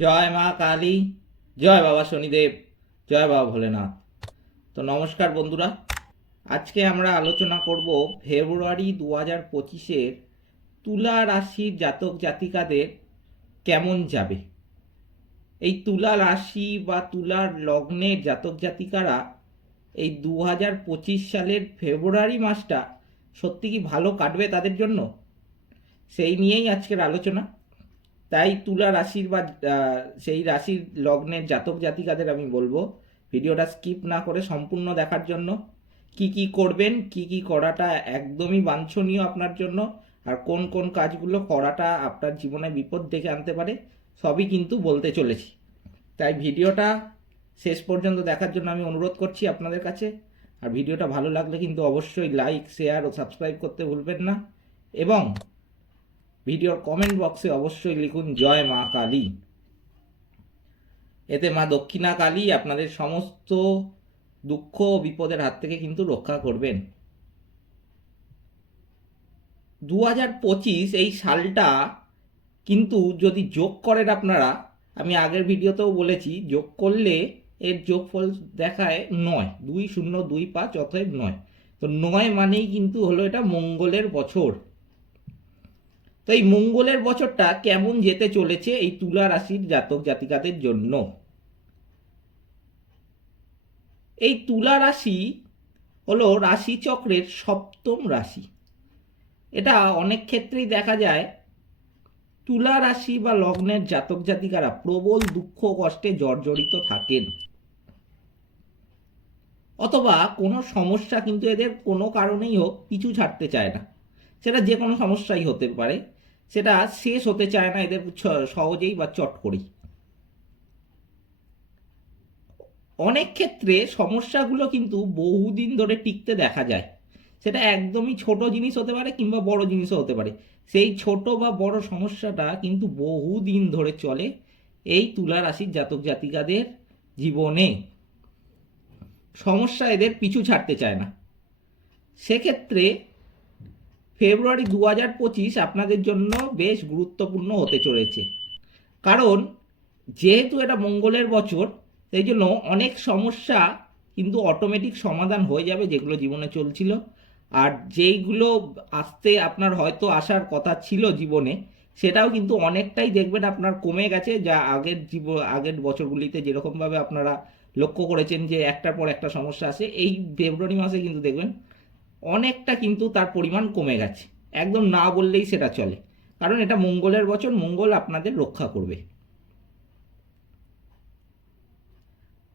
জয় মা কালী, জয় বাবা শনিদেব, জয় বাবা ভোলেনাথ। তো নমস্কার বন্ধুরা, আজকে আমরা আলোচনা করব ফেব্রুয়ারি দু হাজার পঁচিশের তুলা রাশির জাতক জাতিকাদের কেমন যাবে। এই তুলা রাশি বা তুলার লগ্নের জাতক জাতিকারা এই দু হাজার পঁচিশ সালের ফেব্রুয়ারি মাসটা সত্যি কি ভালো কাটবে তাদের জন্য? সেই নিয়েই আজকের আলোচনা। তাই তুলা রাশির বা সেই রাশির লগ্নের জাতক জাতিকাদের আমি বলব, ভিডিওটা স্কিপ না করে সম্পূর্ণ দেখার জন্য, কি কি করবেন, কি কি করাটা একদমই বাঞ্ছনীয় আপনার জন্য, আর কোন কোন কাজগুলো করাটা আপনার জীবনে বিপদ ডেকে আনতে পারে, সবই কিন্তু বলতে চলেছি। তাই ভিডিওটা শেষ পর্যন্ত দেখার জন্য আমি অনুরোধ করছি আপনাদের কাছে, আর ভিডিওটা ভালো লাগলে কিন্তু অবশ্যই লাইক শেয়ার ও সাবস্ক্রাইব করতে ভুলবেন না, এবং ভিডিওর কমেন্ট বক্সে অবশ্যই লিখুন, জয় মা কালী। এতে মা দক্ষিণা কালী আপনাদের সমস্ত দুঃখ বিপদের হাত থেকে কিন্তু রক্ষা করবেন। দু হাজার পঁচিশ এই সালটা কিন্তু যদি যোগ করেন আপনারা, আমি আগের ভিডিওতেও বলেছি, যোগ করলে এর যোগফল দেখায় নয়, দুই শূন্য দুই পাঁচ অতএব নয়। তো নয় মানেই কিন্তু হলো এটা মঙ্গলের বছর। তো এই মঙ্গলের বছরটা কেমন যেতে চলেছে এই তুলা রাশির জাতক জাতিকাদের জন্য? এই তুলা রাশি হলো রাশিচক্রের সপ্তম রাশি। এটা অনেক ক্ষেত্রেই দেখা যায়, তুলা রাশি বা লগ্নের জাতক জাতিকারা প্রবল দুঃখ কষ্টে জর্জরিত থাকেন। অথবা কোনো সমস্যা কিন্তু এদের কোনো কারণেই হোক পিছু ছাড়তে চায় না। সেটা যে কোনো সমস্যাই হতে পারে। সেটা শেষ হতে চায় না, এদের সহজেই বা চট করেই। অনেক ক্ষেত্রে সমস্যাগুলো কিন্তু বহুদিন ধরে টিকতে দেখা যায়। সেটা একদমই ছোট জিনিস হতে পারে কিংবা বড় জিনিসও হতে পারে। সেই ছোট বা বড় সমস্যাটা কিন্তু বহুদিন ধরে চলে এই তুলা রাশির জাতক জাতিকাদের জীবনে। সমস্যা এদের পিছু ছাড়তে চায় না। সেক্ষেত্রে ফেব্রুয়ারি দু হাজার পঁচিশ আপনাদের জন্য বেশ গুরুত্বপূর্ণ হতে চলেছে। কারণ যেহেতু এটা মঙ্গলের বছর, সেই জন্য অনেক সমস্যা কিন্তু অটোমেটিক সমাধান হয়ে যাবে যেগুলো জীবনে চলছিল। আর যেইগুলো আসতে আপনার হয়তো আসার কথা ছিল জীবনে, সেটাও কিন্তু অনেকটাই দেখবেন আপনার কমে গেছে, যা আগের জীব, আগের বছরগুলিতে যেরকমভাবে আপনারা লক্ষ্য করেছেন যে একটার পর একটা সমস্যা আসে, এই ফেব্রুয়ারি মাসে কিন্তু দেখবেন অনেকটা কিন্তু তার পরিমাণ কমে গেছে। একদম না বললেই সেটা চলে। কারণ এটা মঙ্গলের বছর মঙ্গল আপনাদের রক্ষা করবে।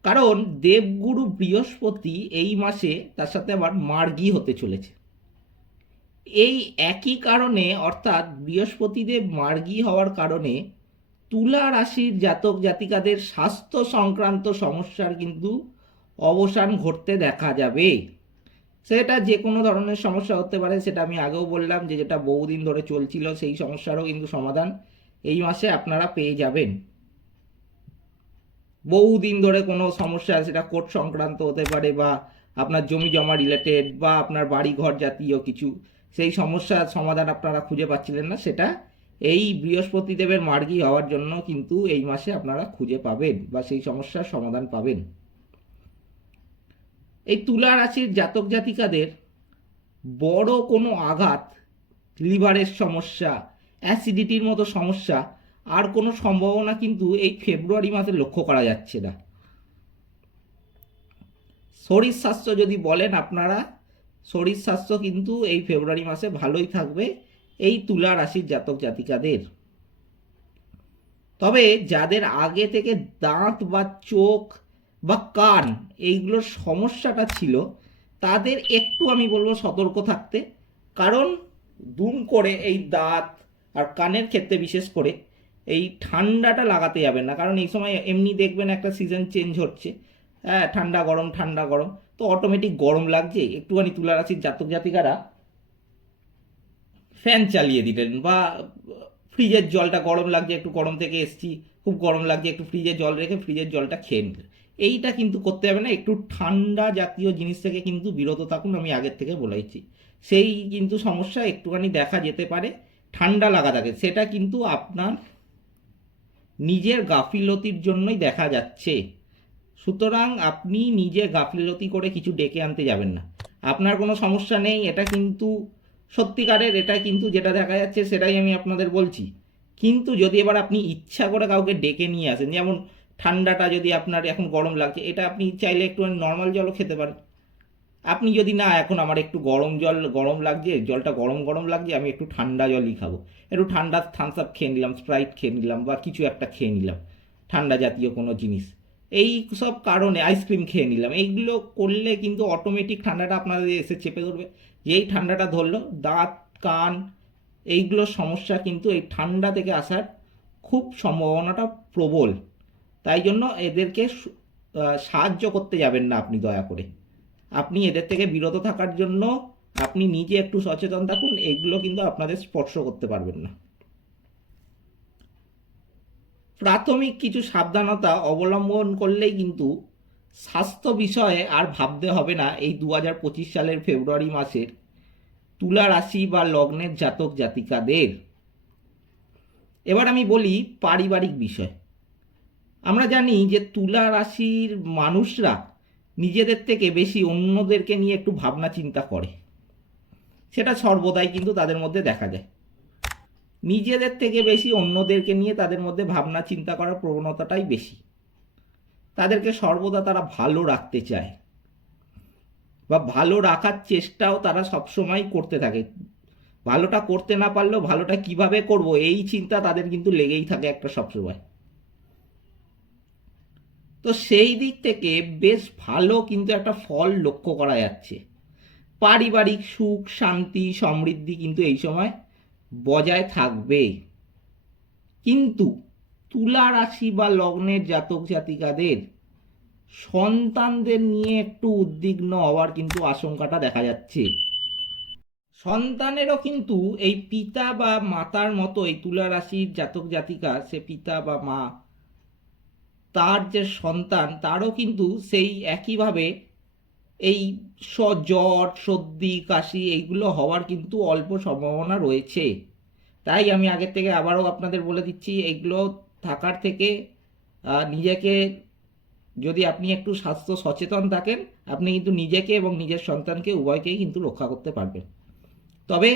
কারণ দেবগুরু বৃহস্পতি এই মাসে তার সাথে আবার মার্গী হতে চলেছে। এই একই কারণে, অর্থাৎ বৃহস্পতিদেব মার্গী হওয়ার কারণে তুলা রাশির জাতক জাতিকাদের স্বাস্থ্য সংক্রান্ত সমস্যার কিন্তু অবসান ঘটতে দেখা যাবে। সেটা যে কোনো ধরনের সমস্যা হতে পারে, সেটা আমি আগেও বললাম যে যেটা বহুদিন ধরে চলছিল সেই সমস্যারও কিন্তু সমাধান এই মাসে আপনারা পেয়ে যাবেন। বহুদিন ধরে কোনো সমস্যা, সেটা কোর্ট সংক্রান্ত হতে পারে বা আপনার জমি জমা রিলেটেড বা আপনার বাড়ি ঘর জাতীয় কিছু, সেই সমস্যার সমাধান আপনারা খুঁজে পাচ্ছিলেন না, সেটা এই বৃহস্পতি দেবের মার্গী হওয়ার জন্য কিন্তু এই মাসে আপনারা খুঁজে পাবেন বা সেই সমস্যার সমাধান পাবেন। এই তুলা রাশির জাতক জাতিকাদের বড় কোনো আঘাত, লিভারের সমস্যা, অ্যাসিডিটির মতো সমস্যা আর কোনো সম্ভাবনা কিন্তু এই ফেব্রুয়ারি মাসে লক্ষ্য করা যাচ্ছে না। শরীর স্বাস্থ্য যদি বলেন আপনারা, শরীর স্বাস্থ্য কিন্তু এই ফেব্রুয়ারি মাসে ভালোই থাকবে এই তুলা রাশির জাতক জাতিকাদের। তবে যাদের আগে থেকে দাঁত বা চোখ বা কান এইগুলোর সমস্যাটা ছিল, তাদের একটু আমি বলব সতর্ক থাকতে। কারণ দুম করে এই দাঁত আর কানের ক্ষেত্রে বিশেষ করে এই ঠান্ডাটা লাগাতে যাবেন না। কারণ এই সময় এমনি দেখবেন একটা সিজন চেঞ্জ হচ্ছে। হ্যাঁ ঠান্ডা গরম ঠান্ডা গরম। তো অটোমেটিক গরম লাগছে। একটুখানি তুলা রাশির জাতক জাতিকারা ফ্যান চালিয়ে দিলেন বা ফ্রিজের জলটা গরম লাগছে, একটু গরম থেকে এসছি, খুব গরম লাগছে, একটু ফ্রিজে জল রেখে ফ্রিজের জলটা খেয়ে নিলেন। এইটা কিন্তু করতে হবে না, একটু ঠান্ডা জাতীয় জিনিস থেকে কিন্তু বিরত থাকুন, আমি আগের থেকে বলেছি। সেই কিন্তু সমস্যা একটুখানি দেখা যেতে পারে, ঠান্ডা লাগা থাকে, সেটা কিন্তু আপনার নিজের গাফিলতির জন্যই দেখা যাচ্ছে। সুতরাং আপনি নিজে গাফিলতি করে কিছু ডেকে আনতে যাবেন না। আপনার কোনো সমস্যা নেই, এটা কিন্তু সত্যিকারের, এটা কিন্তু যেটা দেখা যাচ্ছে সেটাই আমি আপনাদের বলছি। কিন্তু যদি এবার আপনি ইচ্ছা করে কাউকে ডেকে নিয়ে আসেন, যেমন ঠান্ডাটা যদি আপনার এখন গরম লাগছে, এটা আপনি চাইলে একটু নর্মাল জলও খেতে পারেন। আপনি যদি না, এখন আমার একটু গরম জল, গরম লাগছে, জলটা গরম গরম লাগছে, আমি একটু ঠান্ডা জলই খাব। একটু ঠান্ডা থামস আপ খেয়ে নিলাম স্প্রাইট খেয়ে নিলাম, বা কিছু একটা খেয়ে নিলাম, ঠান্ডা জাতীয় কোনো জিনিস। এই সব কারণে আইসক্রিম খেয়ে নিলাম। এইগুলো করলে কিন্তু অটোমেটিক ঠান্ডাটা আপনাদের এসে চেপে ধরবে। যেই ঠান্ডাটা ধরলো, দাঁত, কান এইগুলো সমস্যা কিন্তু এই ঠান্ডা থেকে আসার খুব সম্ভাবনাটা প্রবল। তাই জন্য এদেরকে সাহায্য করতে যাবেন না আপনি দয়া করে। আপনি এদের থেকে বিরত থাকার জন্য আপনি নিজে একটু সচেতন থাকুন, এগুলো কিন্তু আপনাদের স্পর্শ করতে পারবেন না। প্রাথমিক কিছু সাবধানতা অবলম্বন করলেই কিন্তু স্বাস্থ্য বিষয়ে আর ভাবতে হবে না এই দু হাজার পঁচিশ সালের ফেব্রুয়ারি মাসের তুলা রাশি বা লগ্নের জাতক জাতিকাদের। এবার আমি বলি পারিবারিক বিষয়। আমরা জানি যে তুলা রাশির মানুষরা নিজেদের থেকে বেশি অন্যদেরকে নিয়ে একটু ভাবনা চিন্তা করে। সেটা সর্বদাই কিন্তু তাদের মধ্যে দেখা যায়। নিজেদের থেকে বেশি অন্যদেরকে নিয়ে তাদের মধ্যে ভাবনা চিন্তা করার প্রবণতাটাই বেশি। তাদেরকে সর্বদা তারা ভালো রাখতে চায় বা ভালো রাখার চেষ্টাও তারা সবসময় করতে থাকে। ভালোটা করতে না পারলেও ভালোটা কীভাবে করব এই চিন্তা তাদের কিন্তু লেগেই থাকে একটা সবসময়। তো সেই দিক থেকে বেশ ভালো কিন্তু একটা ফল লক্ষ্য করা যাচ্ছে। পারিবারিক সুখ, শান্তি, সমৃদ্ধি কিন্তু এই সময় বজায় থাকবে। কিন্তু তুলা রাশি বা লগ্নের জাতক জাতিকাদের সন্তানদের নিয়ে একটু উদ্বিগ্ন হওয়ার কিন্তু আশঙ্কাটা দেখা যাচ্ছে। সন্তানেরও কিন্তু এই পিতা বা মাতার মতো এই তুলা রাশির জাতক জাতিকা, সে পিতা বা মা তার যে সন্তান, তারও কিন্তু সেই একইভাবে এই জ্বর সর্দি, কাশি এইগুলো হওয়ার কিন্তু অল্প সম্ভাবনা রয়েছে। তাই আমি আগের থেকে আবারও আপনাদের বলে দিচ্ছি এইগুলো থাকার থেকে নিজেকে যদি আপনি একটু স্বাস্থ্য সচেতন থাকেন, আপনি কিন্তু নিজেকে এবং নিজের সন্তানকে উভয়কেই কিন্তু রক্ষা করতে পারবেন। তবে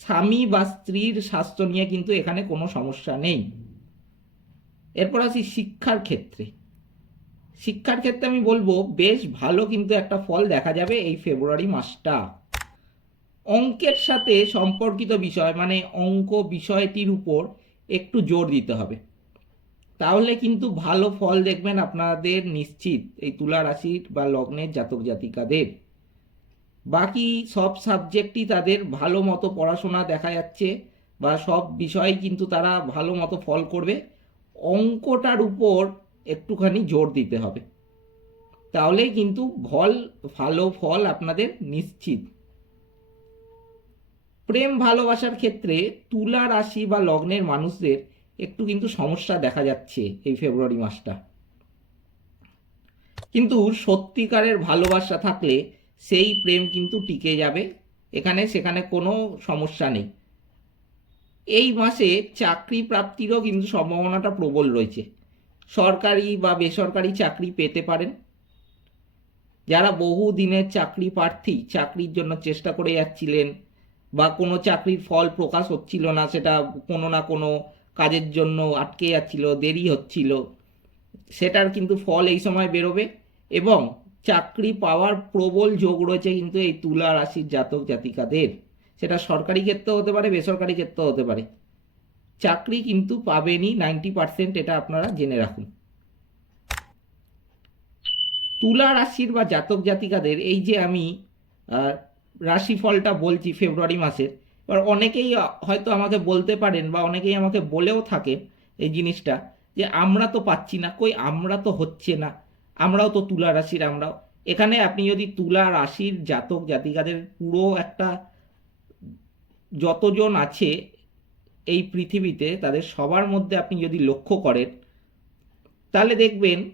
স্বামী বা স্ত্রীর স্বাস্থ্য নিয়ে কিন্তু এখানে কোনো সমস্যা নেই। এরপর আসি শিক্ষার ক্ষেত্রে। শিক্ষার ক্ষেত্রে আমি বলব, বেশ ভালো কিন্তু একটা ফল দেখা যাবে এই ফেব্রুয়ারি মাসটা। অঙ্কের সাথে সম্পর্কিত বিষয় মানে অঙ্ক বিষয়টির উপর একটু জোর দিতে হবে। তাহলে কিন্তু ভালো ফল দেখবেন আপনাদের নিশ্চিত, এই তুলা রাশির বা লগ্নের জাতক জাতিকাদের। বাকি সব সাবজেক্টই তাদের ভালো মতো পড়াশোনা দেখা যাচ্ছে বা সব বিষয় কিন্তু তারা ভালো মতো ফল করবে। অঙ্কটার উপর একটুখানি জোর দিতে হবে। তাহলেই কিন্তু ফল, ভালো ফল আপনাদের নিশ্চিত। প্রেম ভালোবাসার ক্ষেত্রে তুলা রাশি বা লগ্নের মানুষদের একটু কিন্তু সমস্যা দেখা যাচ্ছে এই ফেব্রুয়ারি মাসটা। কিন্তু সত্যিকারের ভালোবাসা থাকলে সেই প্রেম কিন্তু টিকে যাবে। এখানে সেখানে কোনো সমস্যা নেই। এই মাসে চাকরি প্রাপ্তিরও কিন্তু সম্ভাবনাটা প্রবল রয়েছে। সরকারি বা বেসরকারি চাকরি পেতে পারেন। যারা বহু দিনের চাকরি প্রার্থী, চাকরির জন্য চেষ্টা করে যাচ্ছিলেন বা কোনো চাকরির ফল প্রকাশ হচ্ছিল না, সেটা কোনো না কোনো কাজের জন্য আটকে যাচ্ছিল, দেরি হচ্ছিল, সেটার কিন্তু ফল এই সময় বেরোবে এবং চাকরি পাওয়ার প্রবল যোগ রয়েছে কিন্তু এই তুলা রাশির জাতক জাতিকাদের। সেটা সরকারি ক্ষেত্রেও হতে পারে, বেসরকারি ক্ষেত্রেও হতে পারে। চাকরি কিন্তু পাবেনই নাইনটি পার্সেন্ট এটা আপনারা জেনে রাখুন। তুলা রাশির বা জাতক জাতিকাদের, এই যে আমি রাশিফলটা বলছি ফেব্রুয়ারি মাসের, এবার অনেকেই হয়তো আমাকে বলতে পারেন বা অনেকেই আমাকে বলেও থাকেন এই জিনিসটা যে আমরা তো পাচ্ছি না, কই আমরা তো হচ্ছে না, আমরাও তো তুলা রাশির, আমরাও। এখানে আপনি যদি তুলা রাশির জাতক জাতিকাদের পুরো একটা যতজন আছে এই পৃথিবীতে, তাদের সবার মধ্যে আপনি যদি লক্ষ্য করেন, তাহলে দেখবেন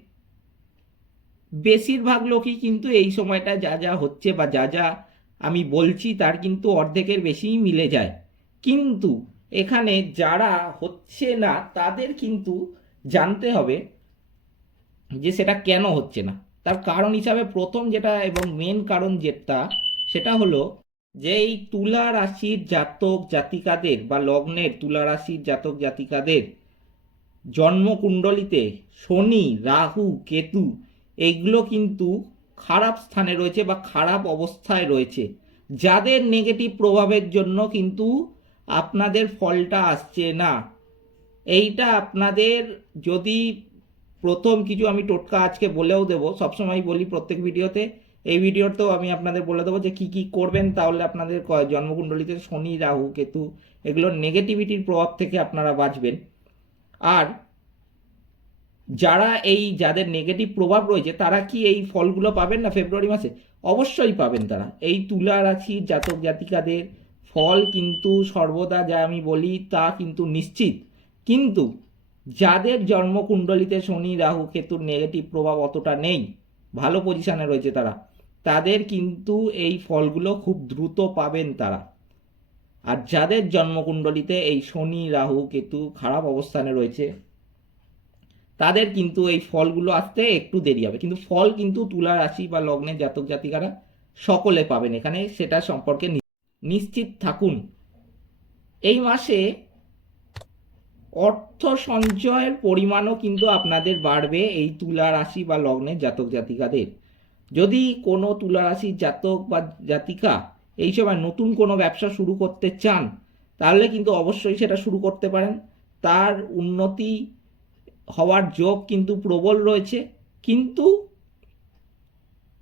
বেশিরভাগ লোকই কিন্তু এই সময়টা যা যা হচ্ছে বা যা যা আমি বলছি, তার কিন্তু অর্ধেকের বেশিই মিলে যায়। কিন্তু এখানে যারা হচ্ছে না, তাদের কিন্তু জানতে হবে যে সেটা কেন হচ্ছে না। তার কারণ হিসাবে প্রথম যেটা এবং মেন কারণ যেটা, সেটা হলো যে এই তুলা রাশির জাতক জাতিকাদের বা লগ্নের তুলা রাশির জাতক জাতিকাদের জন্মকুণ্ডলিতে শনি, রাহু, কেতু এইগুলো কিন্তু খারাপ স্থানে রয়েছে বা খারাপ অবস্থায় রয়েছে। যাদের নেগেটিভ প্রভাবের জন্য কিন্তু আপনাদের ফলটা আসছে না। এইটা আপনাদের যদি প্রথম কিছু আমি টোটকা আজকে বলেও দেবো, সবসময় বলি প্রত্যেক ভিডিওতে এই ভিডিওতেও আমি আপনাদের বলে দেবো যে কি কি করবেন, তাহলে আপনাদের জন্মকুণ্ডলিতে শনি, রাহু, কেতু, এগুলোর নেগেটিভিটির প্রভাব থেকে আপনারা বাঁচবেন। আর যারা এই যাদের নেগেটিভ প্রভাব রয়েছে, তারা কি এই ফলগুলো পাবেন না ফেব্রুয়ারি মাসে? অবশ্যই পাবেন তারা। এই তুলা রাশির জাতক জাতিকাদের ফল কিন্তু সর্বদা যা আমি বলি তা কিন্তু নিশ্চিত। কিন্তু যাদের জন্মকুণ্ডলিতে শনি, রাহু, কেতুর নেগেটিভ প্রভাব অতটা নেই, ভালো পজিশানে রয়েছে তারা। তাদের কিন্তু এই ফলগুলো খুব দ্রুত পাবেন তারা। আর যাদের জন্মকুণ্ডলিতে এই শনি, রাহু, কেতু খারাপ অবস্থানে রয়েছে, তাদের কিন্তু এই ফলগুলো আসতে একটু দেরি হবে। কিন্তু ফল কিন্তু তুলা রাশি বা লগ্নের জাতক জাতিকারা সকলে পাবেন। এখানে সেটা সম্পর্কে নিশ্চিত থাকুন। এই মাসে অর্থ সঞ্চয়ের পরিমাণও কিন্তু আপনাদের বাড়বে এই তুলা রাশি বা লগ্নের জাতক জাতিকাদের। যদি কোনো তুলারাশির জাতক বা জাতিকা এই সময় নতুন কোনো ব্যবসা শুরু করতে চান, তাহলে কিন্তু অবশ্যই সেটা শুরু করতে পারেন। তার উন্নতি হওয়ার যোগ কিন্তু প্রবল রয়েছে। কিন্তু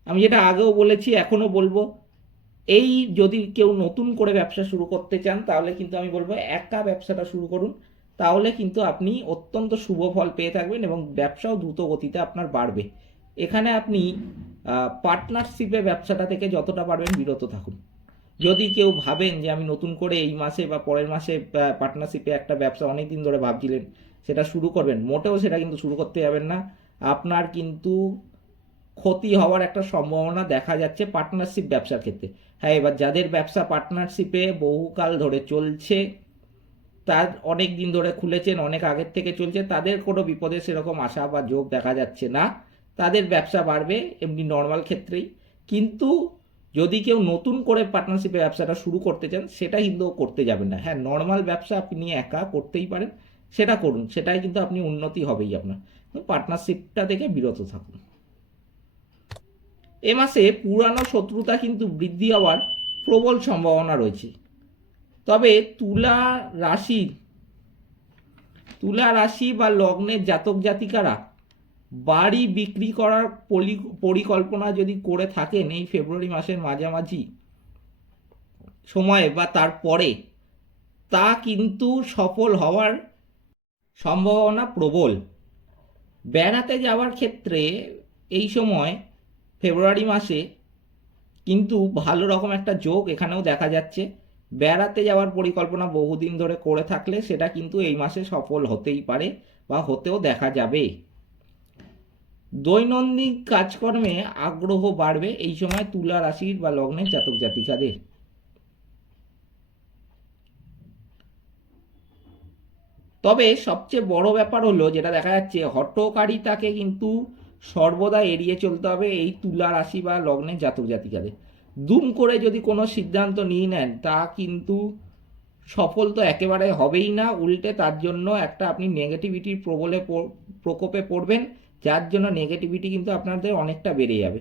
আমি যেটা আগেও বলেছি, এখনও বলব, এই যদি কেউ নতুন করে ব্যবসা শুরু করতে চান, তাহলে কিন্তু আমি বলব একা ব্যবসাটা শুরু করুন। তাহলে কিন্তু আপনি অত্যন্ত শুভ ফল পেয়ে থাকবেন এবং ব্যবসাও দ্রুত গতিতে আপনার বাড়বে। এখানে আপনি পার্টনারশিপে ব্যবসাটা থেকে যতটা পারবেন বিরত থাকুন। যদি কেউ ভাবেন যে আমি নতুন করে এই মাসে বা পরের মাসে পার্টনারশিপে একটা ব্যবসা অনেক দিন ধরে ভাবছিলেন, সেটা শুরু করবেন, মোটেও সেটা কিন্তু শুরু করতে যাবেন না। আপনার কিন্তু ক্ষতি হওয়ার একটা সম্ভাবনা দেখা যাচ্ছে পার্টনারশিপ ব্যবসার ক্ষেত্রে। হ্যাঁ এবার যাদের ব্যবসা পার্টনারশিপে বহুকাল ধরে চলছে, তার অনেক দিন ধরে খুলেছেন, অনেক আগের থেকে চলছে, তাদের কোনো বিপদে সেরকম আশা বা যোগ দেখা যাচ্ছে না। তাদের ব্যবসা বাড়বে এমনি নর্মাল ক্ষেত্রেই। কিন্তু যদি কেউ নতুন করে পার্টনারশিপে ব্যবসাটা শুরু করতে চান, সেটা কিন্তু করতে যাবেন না। হ্যাঁ নর্মাল ব্যবসা আপনি একা করতেই পারেন। সেটা করুন, সেটাই কিন্তু আপনি উন্নতি হবেই আপনার। পার্টনারশিপটা থেকে বিরত থাকুন। এ মাসে পুরানো শত্রুতা কিন্তু বৃদ্ধি হওয়ার প্রবল সম্ভাবনা রয়েছে। তবে তুলা রাশির তুলা রাশি বা লগ্নের জাতক জাতিকারা বাড়ি বিক্রি করার পরিকল্পনা যদি করে থাকেন এই ফেব্রুয়ারি মাসের মাঝামাঝি সময়ে বা তারপরে তা কিন্তু সফল হওয়ার সম্ভাবনা প্রবল। বেড়াতে যাওয়ার ক্ষেত্রে এই সময় ফেব্রুয়ারি মাসে কিন্তু ভালো রকম একটা যোগ এখানেও দেখা যাচ্ছে। বেড়াতে যাওয়ার পরিকল্পনা বহুদিন ধরে করে থাকলে সেটা কিন্তু এই মাসে সফল হতেই পারে বা হতেও দেখা যাবে। দৈনন্দিন কাজকর্মে আগ্রহ বাড়বে এই সময় তুলা রাশির বা লগ্নের জাতক জাতিকাদের। তবে সবচেয়ে বড় ব্যাপার হলো যেটা দেখা যাচ্ছে, হটকারিতাকে কিন্তু সর্বদা এড়িয়ে চলতে হবে এই তুলা রাশি বা লগ্নের জাতক জাতিকাদের। দুম করে যদি কোনো সিদ্ধান্ত নিয়ে নেন, তা কিন্তু সফল তো একেবারে হবেই না। উল্টে তার জন্য একটা আপনি নেগেটিভিটির প্রবলে প্রকোপে পড়বেন। যার জন্য নেগেটিভিটি কিন্তু আপনাদের অনেকটা বেড়ে যাবে।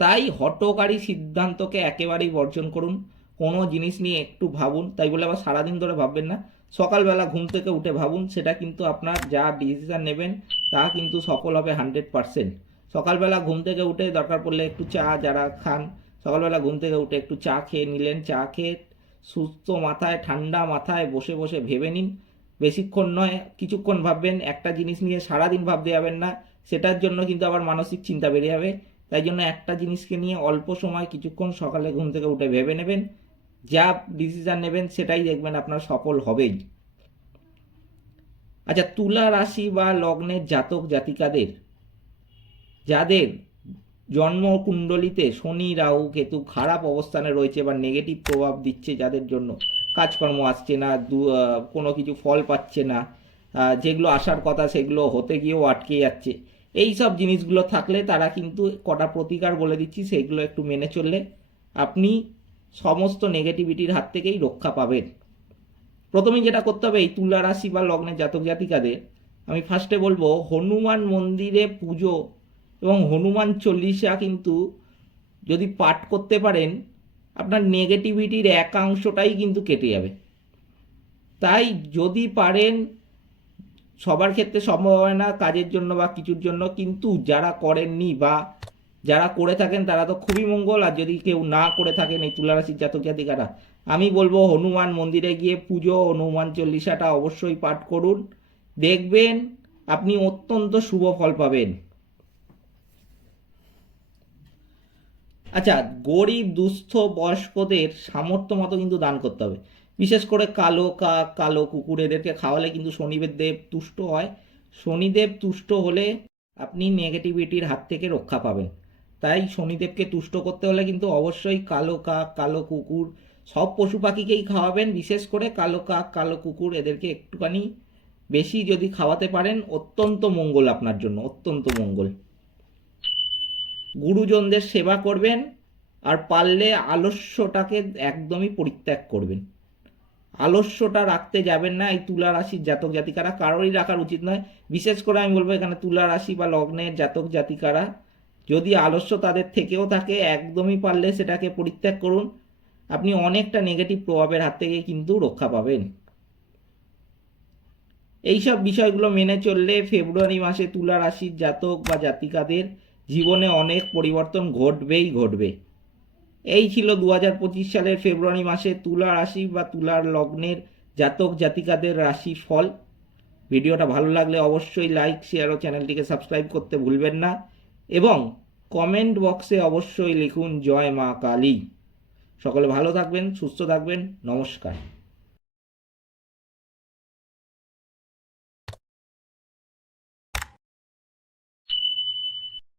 তাই হটকারী সিদ্ধান্তকে একেবারেই বর্জন করুন, কোনো জিনিস নিয়ে একটু ভাবুন, তাই বলে আবার সারাদিন ধরে ভাববেন না, সকালবেলা ঘুম থেকে উঠে ভাবুন, সেটা কিন্তু আপনার যা ডিসিশান নেবেন, তা কিন্তু সফল হবে হান্ড্রেড পারসেন্ট সকালবেলা ঘুম থেকে উঠে দরকার পড়লে একটু চা যারা খান, সকালবেলা ঘুম থেকে উঠে একটু চা খেয়ে নিলেন, চা খেয়ে সুস্থ মাথায়, ঠান্ডা মাথায় বসে বসে ভেবে নিন বেশিক্ষণ নয়, কিছুক্ষণ ভাববেন, একটা জিনিস নিয়ে সারাদিন ভাবতে যাবেন না, সেটার জন্য কিন্তু আবার মানসিক চিন্তা বেড়ে যাবে। তাই জন্য একটা জিনিসকে নিয়ে অল্প সময় কিছুক্ষণ সকালে ঘুম থেকে উঠে ভেবে নেবেন, যা ডিসিশন নেবেন সেটাই দেখবেন আপনার সফল হবেই। আচ্ছা তুলা রাশি বা লগ্নের জাতক জাতিকাদের, যাদের জন্ম কুণ্ডলিতে শনি, রাহু, কেতু খারাপ অবস্থানে রয়েছে বা নেগেটিভ প্রভাব দিচ্ছে যাদের জন্য কাজকর্ম আসছে না, দু- কোনো কিছু ফল পাচ্ছে না যেগুলো আসার কথা সেগুলো হতে গিয়েও আটকে যাচ্ছে। এই সব জিনিসগুলো থাকলে তারা কিন্তু কটা প্রতিকার বলে দিচ্ছি, সেগুলো একটু মেনে চললে আপনি সমস্ত নেগেটিভিটির হাত থেকেই রক্ষা পাবেন। প্রথমেই যেটা করতে হবে, এই তুলা রাশি বা লগ্নের জাতক জাতিকাদের, আমি ফার্স্টে বলব, হনুমান মন্দিরে পুজো এবং হনুমান চল্লিশা কিন্তু যদি পাঠ করতে পারেন আপনার নেগেটিভিটির একাংশটাই কিন্তু কেটে যাবে। তাই যদি পারেন, সবার ক্ষেত্রে সম্ভব হয় না কাজের জন্য বা কিছুর জন্য, কিন্তু যারা করেননি বা যারা করে থাকেন, তারা তো খুবই মঙ্গল। আর যদি কেউ না করে থাকেন এই তুলারাশির জাতক জাতিকারা, আমি বলব হনুমান মন্দিরে গিয়ে পুজো, হনুমান চল্লিশাটা অবশ্যই পাঠ করুন। দেখবেন আপনি অত্যন্ত শুভ ফল পাবেন। আচ্ছা গরিব, দুস্থ, বয়স্কদের সামর্থ্য মতো কিন্তু দান করতে হবে। বিশেষ করে কালো কাক, কালো কুকুর এদেরকে খাওয়ালে কিন্তু শনিদেব দেব তুষ্ট হয়। শনিদেব তুষ্ট হলে আপনি নেগেটিভিটির হাত থেকে রক্ষা পাবেন। তাই শনিদেবকে তুষ্ট করতে হলে কিন্তু অবশ্যই কালো কাক, কালো কুকুর, সব পশু পাখিকেই খাওয়াবেন। বিশেষ করে কালো কাক, কালো কুকুর এদেরকে একটুখানি বেশি যদি খাওয়াতে পারেন, অত্যন্ত মঙ্গল আপনার জন্য, অত্যন্ত মঙ্গল। গুরুজনদের সেবা করবেন আর পারলে আলস্যটাকে একদমই পরিত্যাগ করবেন। আলস্যটা রাখতে যাবেন না, এই তুলা রাশির জাতক জাতিকারা। কারোরই রাখার উচিত নয়। বিশেষ করে আমি বলব এখানে তুলা রাশি বা লগ্নের জাতক জাতিকারা। যদি আলস্য তাদের থেকেও থাকে, একদমই পারলে সেটাকে পরিত্যাগ করুন। আপনি অনেকটা নেগেটিভ প্রভাবের হাত থেকে কিন্তু রক্ষা পাবেন। এইসব বিষয়গুলো মেনে চললে ফেব্রুয়ারি মাসে তুলা রাশির জাতক বা জাতিকাদের জীবনে অনেক পরিবর্তন ঘটবেই ঘটবে। এই ছিল দু হাজার পঁচিশ সালের ফেব্রুয়ারি মাসে তুলা রাশি বা তুলার লগ্নের জাতক জাতিকাদের রাশি ফল ভিডিওটা ভালো লাগলে অবশ্যই লাইক শেয়ার ও চ্যানেলটিকে সাবস্ক্রাইব করতে ভুলবেন না এবং কমেন্ট বক্সে অবশ্যই লিখুন জয় মা কালী। সকলে ভালো থাকবেন, সুস্থ থাকবেন, নমস্কার।